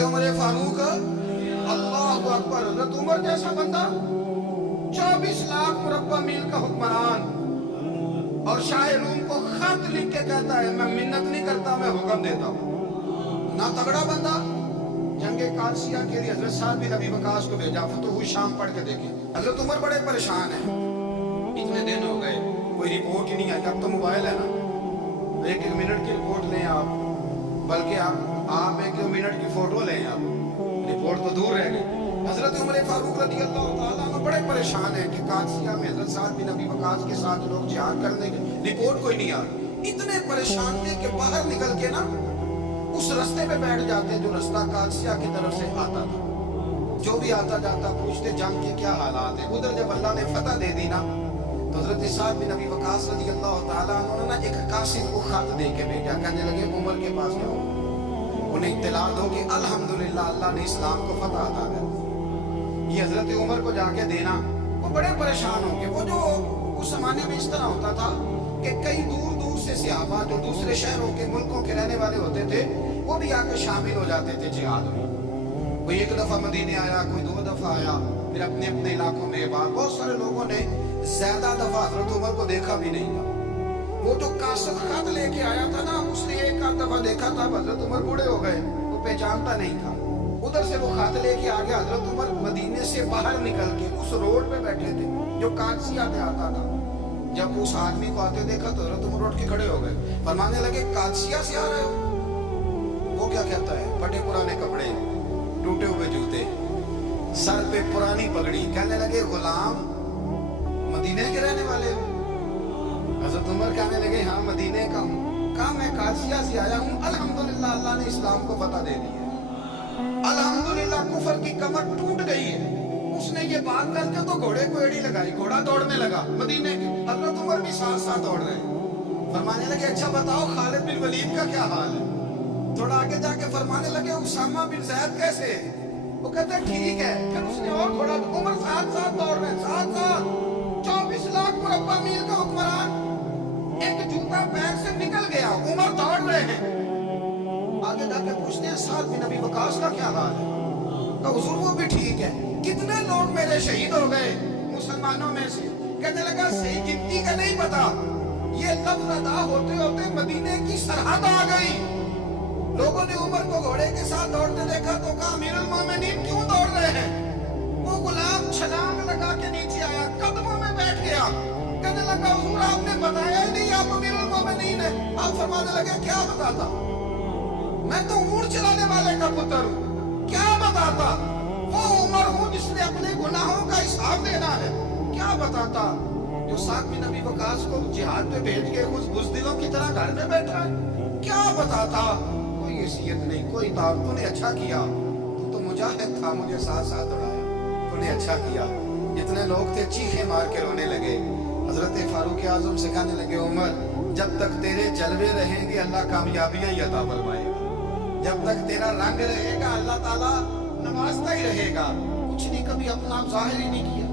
हजरत उमर फारूक, अल्लाह अकबर, हजरत उमर जैसा बंदा 24 लाख मुरब्बा मील का हुक्मरान, और शाह रूम को खत लिख के कहता है मैं मिन्नत नहीं करता, मैं हुक्म देता हूँ। ना तगड़ा बंदा। जंगे कादसिया के लिए हजरत साद बिन अबी वकास को भेजा, फतह शाम पढ़ के देखे। हजरत उमर बड़े परेशान हैं, इतने दिन हो गए कोई रिपोर्ट ही नहीं आई। अब तो मोबाइल है ना, एक मिनट की रिपोर्ट लें आप, बल्कि आप एक मिनट की फोटो लें आप, रिपोर्ट तो दूर रह गई। हजरत उमर फारूक रज़ी अल्लाह तआला अन्हु बड़े परेशान हैं कि कादसिया में हजरत साद बिन अबी वकास के साथ लोग जिहाद करने के रिपोर्ट कोई नहीं आ रही। इतने परेशान थे कि बाहर निकल के ना उस रास्ते पे बैठ जाते जो रास्ता कादसिया की तरफ से आता था। जो भी आता जाता पूछते जंग के क्या हालात है। उधर जब अल्लाह ने फतह दे दी ना, तो हजरत साद बिन अबी वकास रज़ी अल्लाह तआला अन्हु ने एक कासिद को खत दे के भेजा। कहने लगे उमर के पास जाओ, उन्हें इत्तला दो कि अल्हम्दुलिल्लाह अल्लाह ने इस्लाम को फतह अता कर दी। ये हजरत उमर को जाके देना। वो बड़े परेशान होंगे। वो जो उस जमाने में इस तरह होता था कि कई दूर दूर से सहाबा जो दूसरे शहरों के मुल्कों के रहने वाले होते थे, वो भी आके शामिल हो जाते थे जिहाद में। कोई एक दफा मदीने आया, कोई 2 दफा आया, फिर अपने अपने इलाकों में बात। बहुत सारे लोगों ने ज्यादा दफा हजरत उमर को देखा भी नहीं था। वो जो कासिद खत लेके आया था ना, उसने एक आध दफा देखा था, हजरत उमर बूढ़े हो गए, वो पहचानता नहीं था। उधर से वो खत लेके आ गया। हजरत उमर मदीने से बाहर निकल के उस रोड पे बैठे थे जो कादसिया में आता था। जब उस आदमी को आते देखा तो हजरत उमर उठ के खड़े हो गए, फरमाने लगे कादसिया से आ रहे हो? वो क्या कहता है? फटे पुराने कपड़े, टूटे हुए जूते, सर पे पुरानी पगड़ी। कहने लगे गुलाम मदीने के रहने वाले हो? हजरत उमर कहने लगे हाँ मदीने का हूँ। कहा मैं कादसिया से आया हूँ, अल्हम्दुलिल्लाह अल्लाह ने इस्लाम को फतह दे दी है, अल्हम्दुलिल्लाह कुफर की कमर टूट गई है। उसने ये बात करके तो घोड़े को एड़ी लगाई, घोड़ा दौड़ने लगा मदीने के। हजरत उमर भी साथ साथ दौड़ रहे। फरमाने लगे अच्छा बताओ खालिद बिन वलीद का क्या हाल है? थोड़ा आगे जाके फरमाने लगे उसामा बिन ज़ैद कैसे? वो कहते ठीक है। फिर उसने और घोड़ा, उमर साथ साथ दौड़ रहे, साथ साथ 24 लाख मुरब्बा मील का हुक्मरान, एक जूता पैर से निकल गया, उमर दौड़ रहे हैं। आगे जाके पूछते हैं साद बिन अबी वकास का क्या हाल है? तो हुजूर वो भी ठीक है। कितने लोग मेरे शहीद हो गए मुसलमानों में से? कहने लगा सही गिनती का नहीं पता, ये लफ्ज़ अदा होते होते मदीने की सरहद आ गई। लोगों ने उमर को घोड़े के साथ दौड़ते देखा तो कहा अमीरुल मोमिनीन क्यों दौड़ रहे हैं? वो गुलाम छलांग लगा के नीचे आया, कदमों में बैठ गया। कहने लगा हुजूर आपने बताया ही नहीं आप अमीरुल मोमिनीन है। आप फरमाने लगे क्या बताता? मैं तो ऊंट चलाने वाले का पुत्र हूँ, क्या बताता? वो उमर हूँ जिसने अपने गुनाहों का हिसाब देना है, क्या बताता? जो साद बिन अबी वकास को जिहाद पे भेज के कुछ बुज़दिलों की तरह घर में बैठा है, क्या बताता? कोई हैसियत नहीं, कोई ताब। तूने अच्छा किया, तू तो मुजाहिद था, मुझे साथ साथ दौड़ाया, तूने अच्छा किया। जितने लोग थे चीखे मार के रोने लगे। हजरत फारूक आजम से कहने लगे उमर जब तक तेरे जलवे रहेंगे अल्लाह कामयाबियां ही अता फरमाएगा, जब तक तेरा रंग रहेगा अल्लाह ताला नवाजता ही रहेगा। कुछ नहीं, कभी अपना आप जाहिर ही नहीं किया।